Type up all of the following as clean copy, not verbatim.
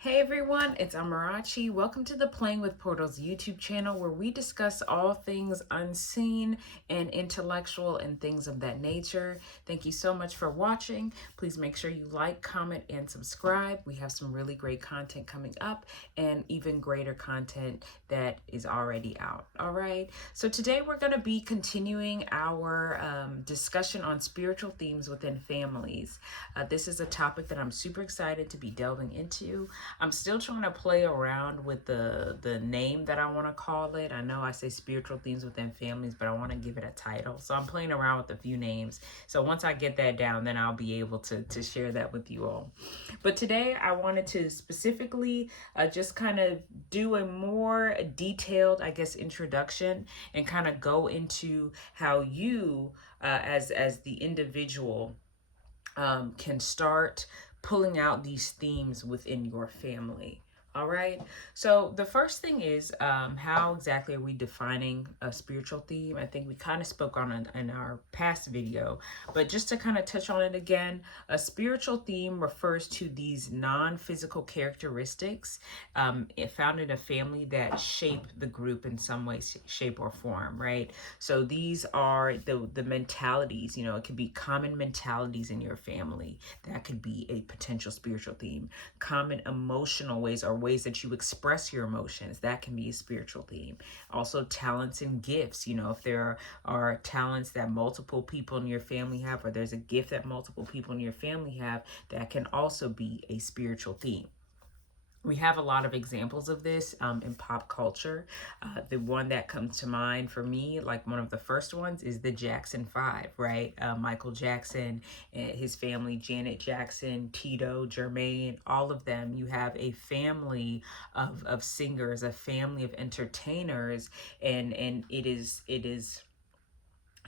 Hey everyone, it's Amarachi. Welcome to the Playing with Portals YouTube channel where we discuss all things unseen and intellectual and things of that nature. Thank you so much for watching. Please make sure you like, comment, and subscribe. We have some really great content coming up and even greater content that is already out. All right, so today we're going to be continuing our discussion on spiritual themes within families. This is a topic that I'm super excited to be delving into. I'm still trying to play around with the name that I want to call it. I know I say spiritual themes within families, but I want to give it a title. So I'm playing around with a few names. So once I get that down, then I'll be able to share that with you all. But today I wanted to specifically just kind of do a more detailed, I guess, introduction and kind of go into how you, as the individual, can start pulling out these themes within your family. All right. So the first thing is how exactly are we defining a spiritual theme? I think we kind of spoke on it in our past video, but just to kind of touch on it again, a spiritual theme refers to these non-physical characteristics found in a family that shape the group in some way, shape, or form, right? So these are the mentalities, it could be common mentalities in your family. That could be a potential spiritual theme. Common emotional ways or ways that you express your emotions. That can be a spiritual theme. Also talents and gifts. If there are talents that multiple people in your family have, or there's a gift that multiple people in your family have, that can also be a spiritual theme. We have a lot of examples of this in pop culture. The one that comes to mind for me, like one of the first ones, is the Jackson Five, right? Michael Jackson, his family, Janet Jackson, Tito, Jermaine, all of them. You have a family of singers, a family of entertainers, and it is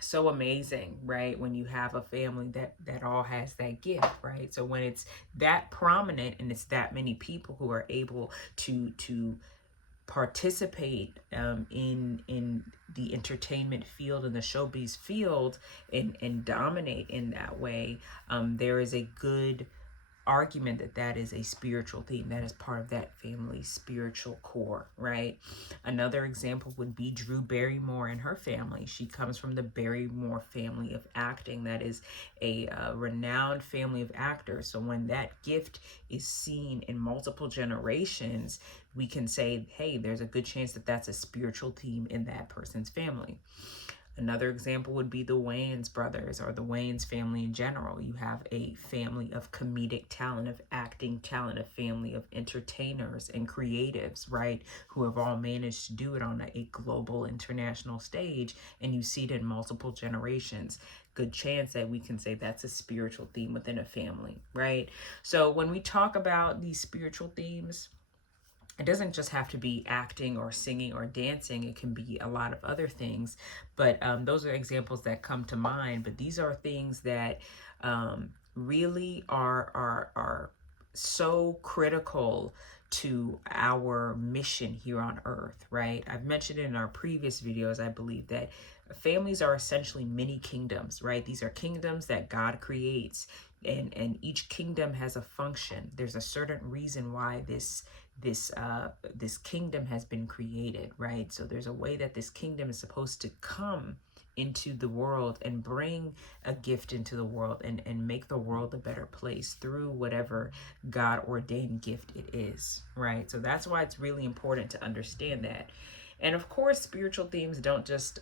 so amazing, right, when you have a family that all has that gift, right? So when it's that prominent and it's that many people who are able to participate in the entertainment field and the showbiz field and dominate in that way, there is a good argument that is a spiritual theme, that is part of that family's spiritual core, right? Another example would be Drew Barrymore and her family. She comes from the Barrymore family of acting. That is a renowned family of actors. So when that gift is seen in multiple generations, we can say, hey, there's a good chance that that's a spiritual theme in that person's family. Another example would be the Wayans brothers or the Wayans family in general. You have a family of comedic talent, of acting talent, a family of entertainers and creatives, right? Who have all managed to do it on a global international stage, and you see it in multiple generations. Good chance that we can say that's a spiritual theme within a family, right? So when we talk about these spiritual themes, it doesn't just have to be acting or singing or dancing. It can be a lot of other things, but those are examples that come to mind. But these are things that really are so critical to our mission here on earth, right? I've mentioned in our previous videos, I believe, that families are essentially mini kingdoms, right? These are kingdoms that God creates, and each kingdom has a function. There's a certain reason why this kingdom has been created, right? So there's a way that this kingdom is supposed to come into the world and bring a gift into the world and make the world a better place through whatever God ordained gift it is, right? So that's why it's really important to understand that. And of course, spiritual themes don't just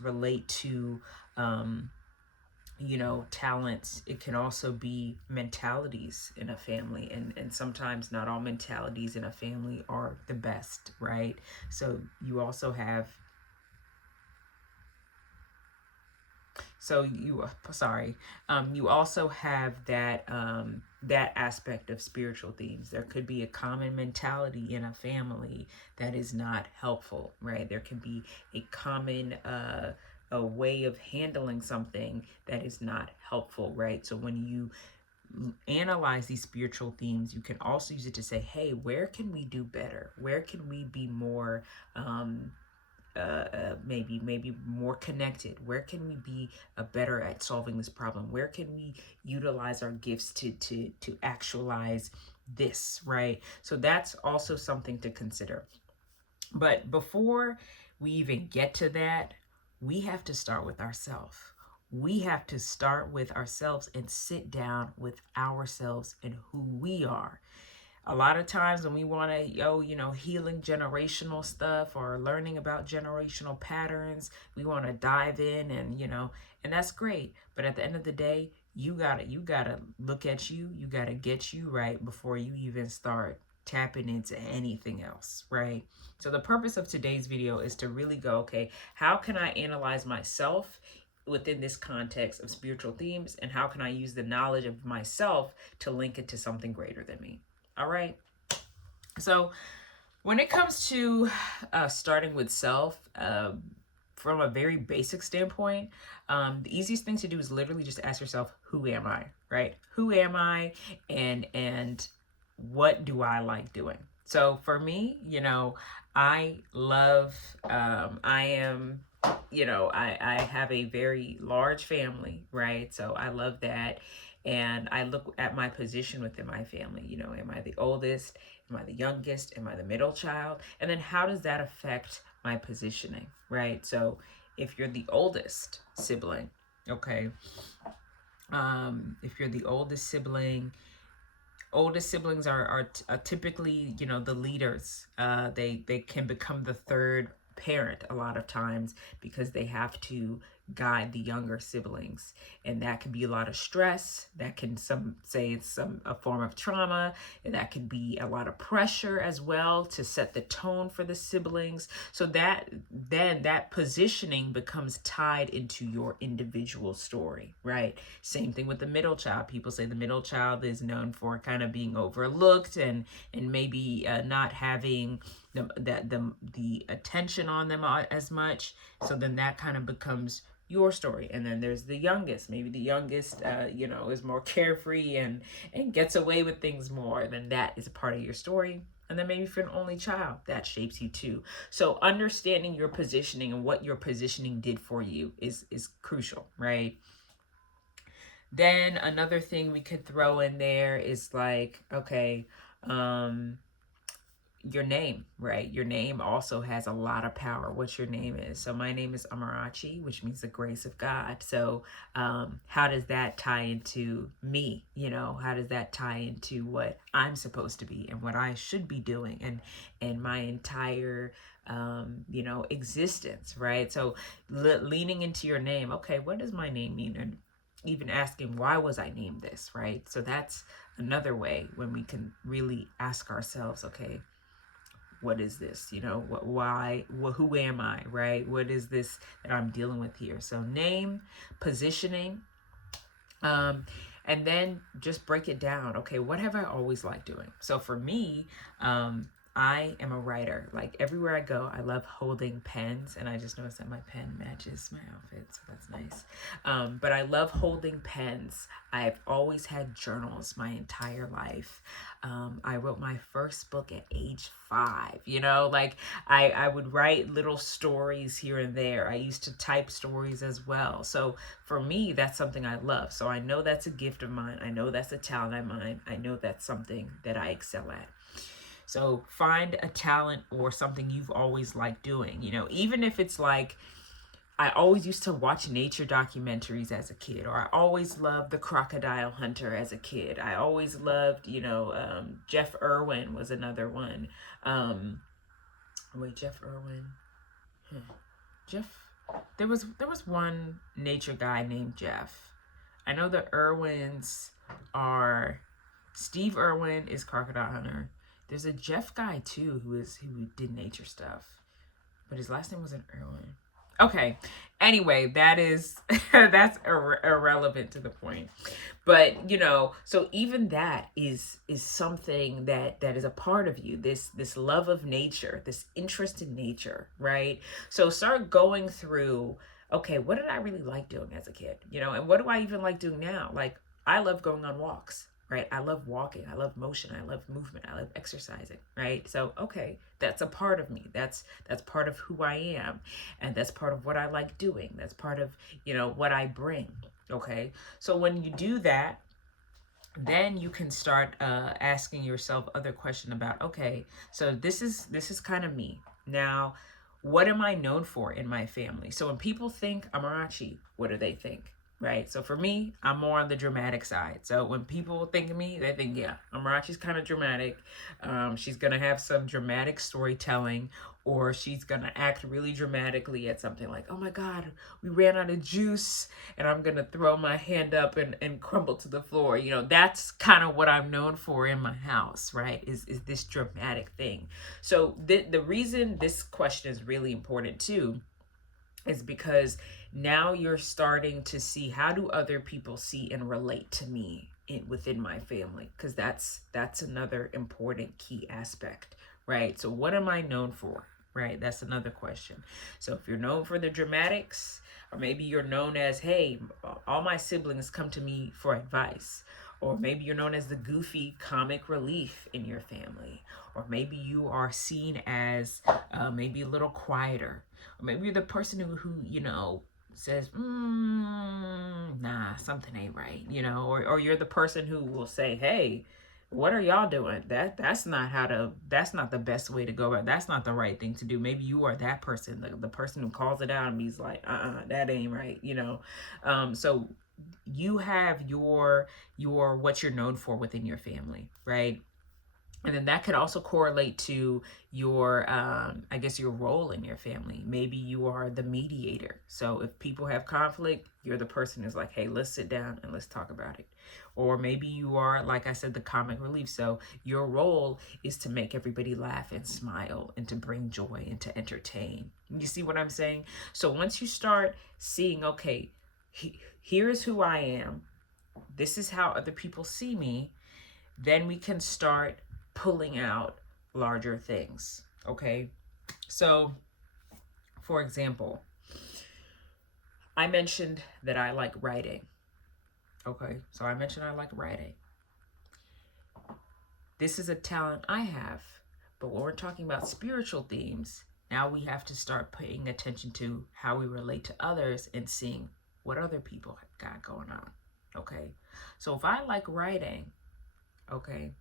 relate to talents. It can also be mentalities in a family, and sometimes not all mentalities in a family are the best, right? So you also have you also have that aspect of spiritual themes. There could be a common mentality in a family that is not helpful, right? There can be a common a way of handling something that is not helpful, right? So when you analyze these spiritual themes, you can also use it to say, hey, where can we do better? Where can we be more maybe more connected? Where can we be better at solving this problem? Where can we utilize our gifts to actualize this, right? So that's also something to consider. But before we even get to that, we have to start with ourselves. We have to start with ourselves and sit down with ourselves and who we are. A lot of times when we want to, healing generational stuff or learning about generational patterns, we want to dive in and that's great. But at the end of the day, you gotta look at you. You gotta get you right before you even start tapping into anything else, right? So the purpose of today's video is to really go, okay, how can I analyze myself within this context of spiritual themes, and how can I use the knowledge of myself to link it to something greater than me? All right. So when it comes to starting with self, from a very basic standpoint, the easiest thing to do is literally just ask yourself, who am I? Right? Who am I? And what do I like doing? So for me, I love, I am, I have a very large family, right? So I love that. And I look at my position within my family. Am I the oldest? Am I the youngest? Am I the middle child? And then how does that affect my positioning, right? So if you're the oldest sibling, okay, if you're the oldest siblings are typically, the leaders. They can become the third parent a lot of times because they have to guide the younger siblings, and that can be a lot of stress. That can, some say it's a form of trauma, and that can be a lot of pressure as well to set the tone for the siblings. So that positioning becomes tied into your individual story, right? Same thing with the middle child. People say the middle child is known for kind of being overlooked and maybe not having the attention on them as much. So then that kind of becomes your story. And then there's the youngest. Maybe the youngest is more carefree and gets away with things more. Then that is a part of your story. And then maybe if you're an only child, that shapes you too. So understanding your positioning and what your positioning did for you is crucial, right? Then another thing we could throw in there is like, okay, your name, right? Your name also has a lot of power, what your name is. So my name is Amarachi, which means the grace of God. So how does that tie into me? How does that tie into what I'm supposed to be and what I should be doing and my entire existence, right? So leaning into your name. Okay, what does my name mean? And even asking, why was I named this, right? So that's another way when we can really ask ourselves, okay, what is this? Why, who am I, right? What is this that I'm dealing with here? So name, positioning, and then just break it down. Okay, what have I always liked doing? So for me, I am a writer. Like everywhere I go, I love holding pens, and I just noticed that my pen matches my outfit, so that's nice. But I love holding pens. I've always had journals my entire life. I wrote my first book at age 5. Like I would write little stories here and there. I used to type stories as well. So for me, that's something I love. So I know that's a gift of mine. I know that's a talent of mine. I know that's something that I excel at. So find a talent or something you've always liked doing, even if it's like, I always used to watch nature documentaries as a kid, or I always loved The Crocodile Hunter as a kid. I always loved, Jeff Irwin was another one. Jeff Irwin. Jeff, there was one nature guy named Jeff. I know the Irwins are, Steve Irwin is Crocodile Hunter. There's a Jeff guy too who did nature stuff, but his last name wasn't Irwin. Okay. Anyway, that is that's irrelevant to the point. But so even that is something that is a part of you. This love of nature, this interest in nature, right? So start going through, okay, what did I really like doing as a kid? And what do I even like doing now? Like I love going on walks. Right? I love walking. I love motion. I love movement. I love exercising. Right? So, okay, that's a part of me. That's part of who I am. And that's part of what I like doing. That's part of, what I bring. Okay? So when you do that, then you can start asking yourself other question about, okay, so this is kind of me. Now, what am I known for in my family? So when people think Amarachi, what do they think? Right. So for me, I'm more on the dramatic side. So when people think of me, they think, yeah, Amarachi's kind of dramatic. She's going to have some dramatic storytelling, or she's going to act really dramatically at something like, oh my God, we ran out of juice, and I'm going to throw my hand up and crumble to the floor. You know, that's kind of what I'm known for in my house, right? Is this dramatic thing. So the reason this question is really important too is because now you're starting to see, how do other people see and relate to me within my family, because that's another important key aspect, right? So what am I known for, right? That's another question. So if you're known for the dramatics, or maybe you're known as, hey, all my siblings come to me for advice, or maybe you're known as the goofy comic relief in your family, or maybe you are seen as maybe a little quieter, or maybe you're the person who says, nah, something ain't right, or you're the person who will say, hey, what are y'all doing? That's not the best way to go about. That's not the right thing to do. Maybe you are that person, the person who calls it out and he's like, that ain't right, so you have your what you're known for within your family, right? And then that could also correlate to your I guess your role in your family. Maybe you are the mediator, so if people have conflict, you're the person who's like, hey, let's sit down and let's talk about it. Or maybe you are, like I said, the comic relief, so your role is to make everybody laugh and smile and to bring joy and to entertain. You see what I'm saying? So once you start seeing, okay, here's who I am, this is how other people see me, then we can start pulling out larger things. Okay. So, for example, I mentioned that I like writing. Okay. So I mentioned I like writing. This is a talent I have. But when we're talking about spiritual themes, now we have to start paying attention to how we relate to others and seeing what other people got going on. Okay. So if I like writing, okay,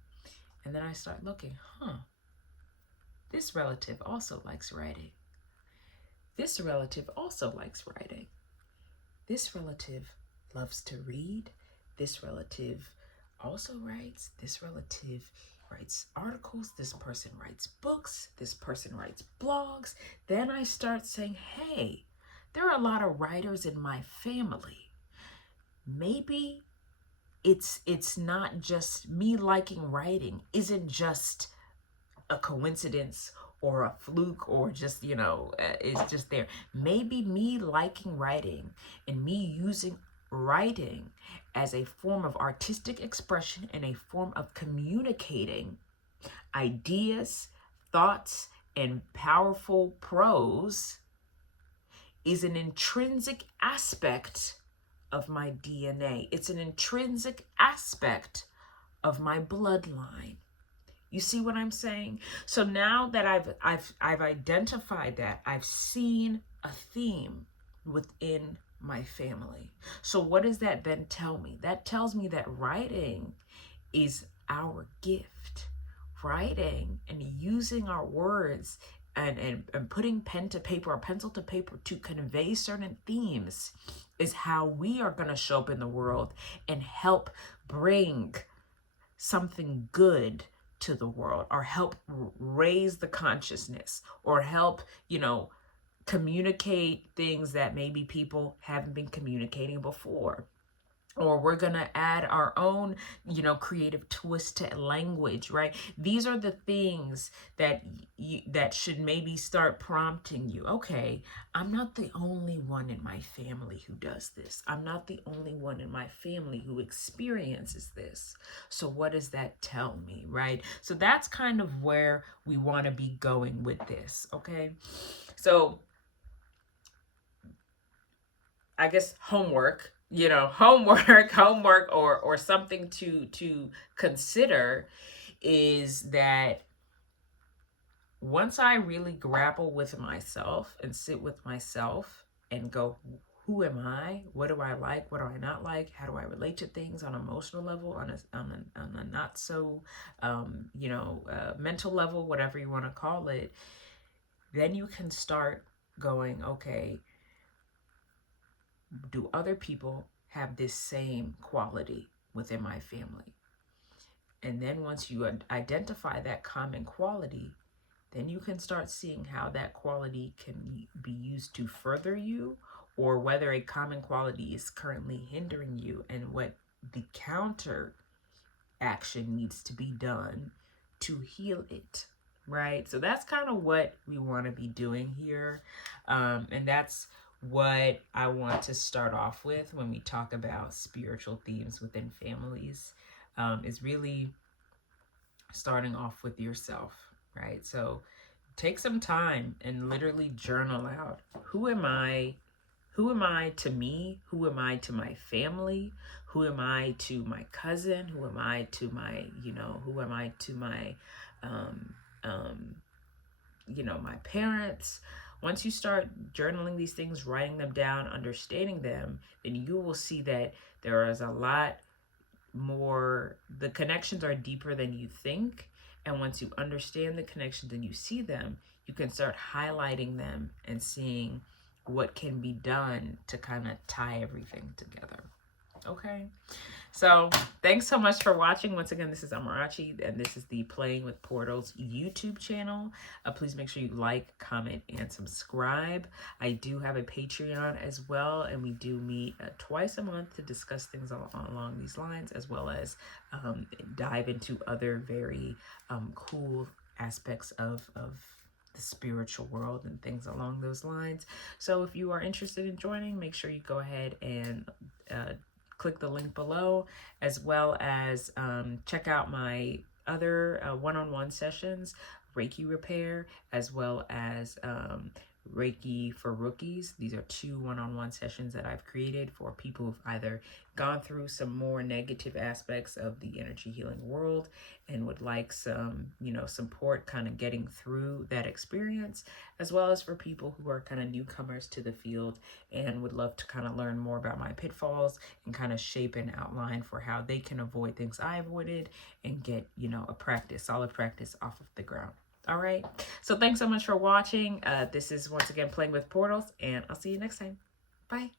and then I start looking, this relative also likes writing. This relative also likes writing. This relative loves to read. This relative also writes. This relative writes articles. This person writes books. This person writes blogs. Then I start saying, hey, there are a lot of writers in my family. Maybe it's not just me liking writing, isn't just a coincidence or a fluke, or just, it's just there. Maybe me liking writing and me using writing as a form of artistic expression and a form of communicating ideas, thoughts, and powerful prose is an intrinsic aspect of my DNA. It's an intrinsic aspect of my bloodline. You see what I'm saying? So now that I've identified that, I've seen a theme within my family. So what does that then tell me? That tells me that writing is our gift. Writing and using our words and putting pen to paper or pencil to paper to convey certain themes is how we are going to show up in the world and help bring something good to the world, or help raise the consciousness, or help, communicate things that maybe people haven't been communicating before. Or we're going to add our own, creative twist to language, right? These are the things that that should maybe start prompting you. Okay, I'm not the only one in my family who does this. I'm not the only one in my family who experiences this. So what does that tell me, right? So that's kind of where we want to be going with this, okay? So I guess homework or something to consider is that once I really grapple with myself and sit with myself and go, who am I? What do I like? What do I not like? How do I relate to things on an emotional level, on a not so, mental level, whatever you want to call it. Then you can start going, okay, do other people have this same quality within my family? And then once you identify that common quality, then you can start seeing how that quality can be used to further you, or whether a common quality is currently hindering you and what the counter action needs to be done to heal it, right? So that's kind of what we want to be doing here. And that's what I want to start off with when we talk about spiritual themes within families, is really starting off with yourself, right? So take some time and literally journal out, who am I? Who am I to me? Who am I to my family? Who am I to my cousin? Who am I to my, who am I to my, um, um, my parents? Once you start journaling these things, writing them down, understanding them, then you will see that there is a lot more, the connections are deeper than you think. And once you understand the connections and you see them, you can start highlighting them and seeing what can be done to kind of tie everything together. Okay. So thanks so much for watching. Once again, this is Amarachi, and this is the Playing with Portals YouTube channel. Please make sure you like, comment, and subscribe. I do have a Patreon as well, and we do meet twice a month to discuss things along these lines, as well as dive into other very cool aspects of the spiritual world and things along those lines. So if you are interested in joining, make sure you go ahead and click the link below, as well as check out my other one-on-one sessions, Reiki repair, as well as Reiki for rookies. These are 2 one-on-one sessions that I've created for people who've either gone through some more negative aspects of the energy healing world and would like some, support kind of getting through that experience, as well as for people who are kind of newcomers to the field and would love to kind of learn more about my pitfalls and kind of shape an outline for how they can avoid things I avoided and get, a solid practice off of the ground. All right. So thanks so much for watching. This is once again Playing with Portals, and I'll see you next time. Bye.